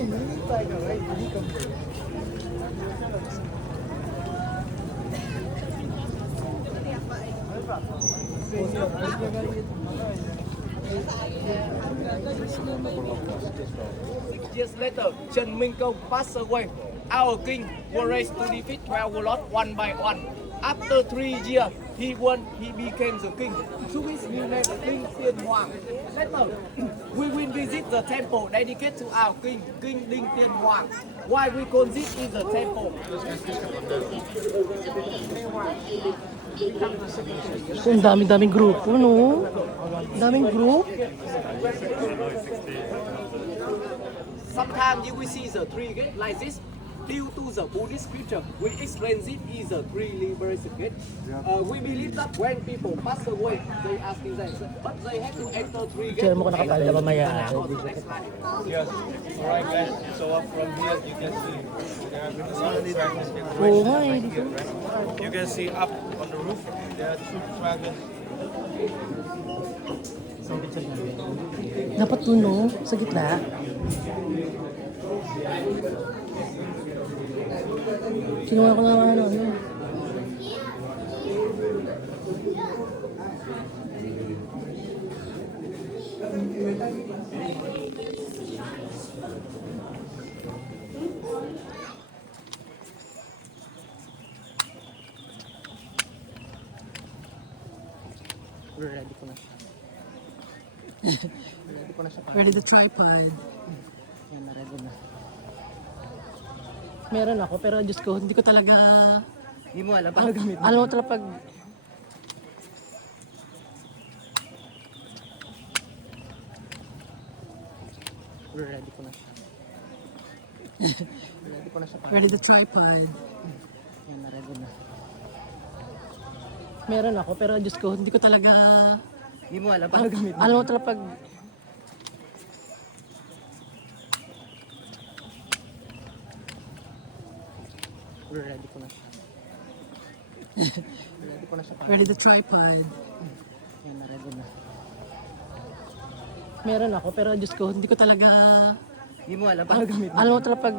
Years later, Trần Minh Công passed away. Our king was raised to defeat 12 warlords one by one. After 3 years, he won. He became the king. To his new name, King Tiên Hoàng. Later, we will visit the temple dedicated to our king, King Đinh Tiên Hoàng. Why we call this is the temple? Ang dami-daming grupo, no? Daming group. Sometimes you will see the three gates like this. Due to the Buddhist scripture, we explain this is a three liberation gate. We believe that when people pass away, they are still there, but they have to enter three gates. Share mo ko nakapalda mamaya. Go to the next slide. Yes. Alright guys, so from here you can see Oo nga eh. Dito. you can see up on the roof there are two dragons. Dapat dun, no? Sa gitna. Kinuha ko nga ano. Ready ko na siya. Ready ko na siya. Ready the tripod. Yan na, ready na. Meron ako, pero Diyos ko, hindi ko talaga... Hindi mo alam paano gamitin. Alam mo talaga pag... Ready ko na siya. Ready ko na siya. Ready the tripod. Yan na, ready na. Meron ako, pero Diyos ko, hindi ko talaga... Hindi mo alam paano gamitin. Alam mo talaga pag... Ready ko na siya. Ready ko na siya. Ready the tripod. Yan na, ready na. Meron ako, pero Diyos ko, hindi ko talaga... Hindi mo alam paano gamitin. Alam mo talaga pag...